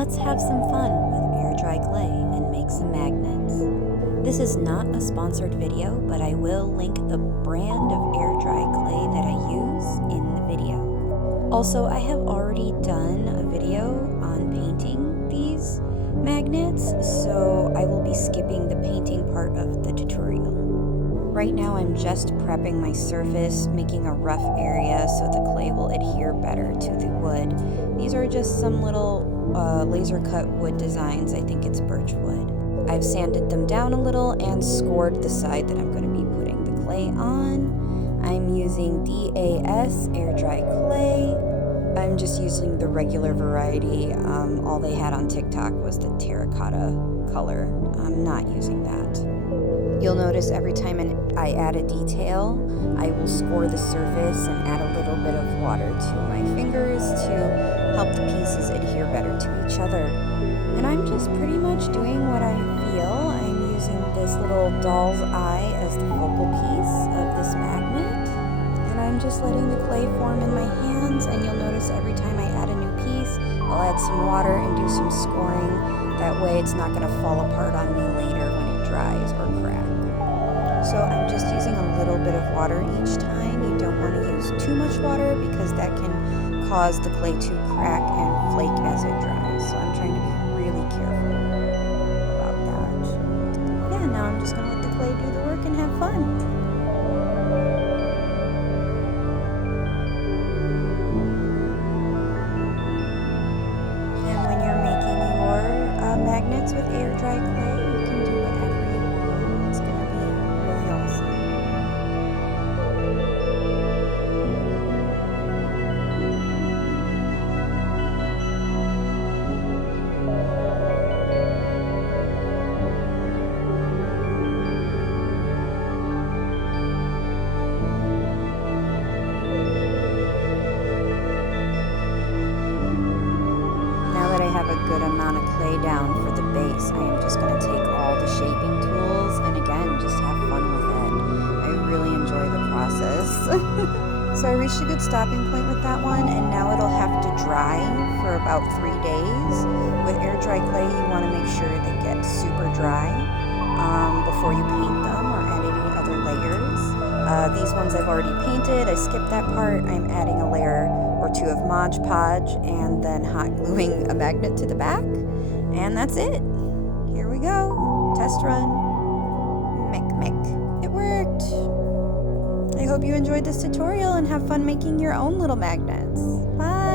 Let's have some fun with air dry clay and make some magnets. This is not a sponsored video, but I will link the brand of air dry clay that I use in the video. Also, I have already done a video on painting these magnets, so I will be skipping the painting part of the tutorial. Right now I'm just prepping my surface, making a rough area so the clay will adhere better to the wood. These are just some little laser cut wood designs. I think it's birch wood. I've sanded them down a little and scored the side that I'm going to be putting the clay on. I'm using DAS air dry clay. I'm just using the regular variety. All they had on TikTok was the terracotta color. I'm not using that. You'll notice every time I add a detail, I will score the surface and add a little bit of water to my fingers to help the pieces adhere better to each other. And I'm just pretty much doing what I feel. I'm using this little doll's eye as the focal piece of this magnet. And I'm just letting the clay form in my hands, and you'll notice every time I add a new piece, I'll add some water and do some scoring. That way it's not going to fall apart on me later when it dries or cracks. So I'm just using a little bit of water each time. You don't want to use too much water because that can cause the clay to crack and flake as it dries. So I'm trying to be really careful about that. Yeah, now I'm just going to let the clay do the work and have fun. And when you're making your magnets with air dry clay, you can do whatever you want. It's going to be really awesome. Now that I have a good amount of clay down for the base, I am just going to take all the shaping tools and again, just have fun with it. I really enjoy the process. So I reached a good stopping point with that one, and now it'll have to dry for about 3 days. With air dry clay, you want to make sure they get super dry before you paint them or add any other layers. These ones I've already painted. I skipped that part. I'm adding a layer or two of Mod Podge and then hot gluing a magnet to the back. And that's it. Here we go. Test run. It worked. I hope you enjoyed this tutorial and have fun making your own little magnets. Bye.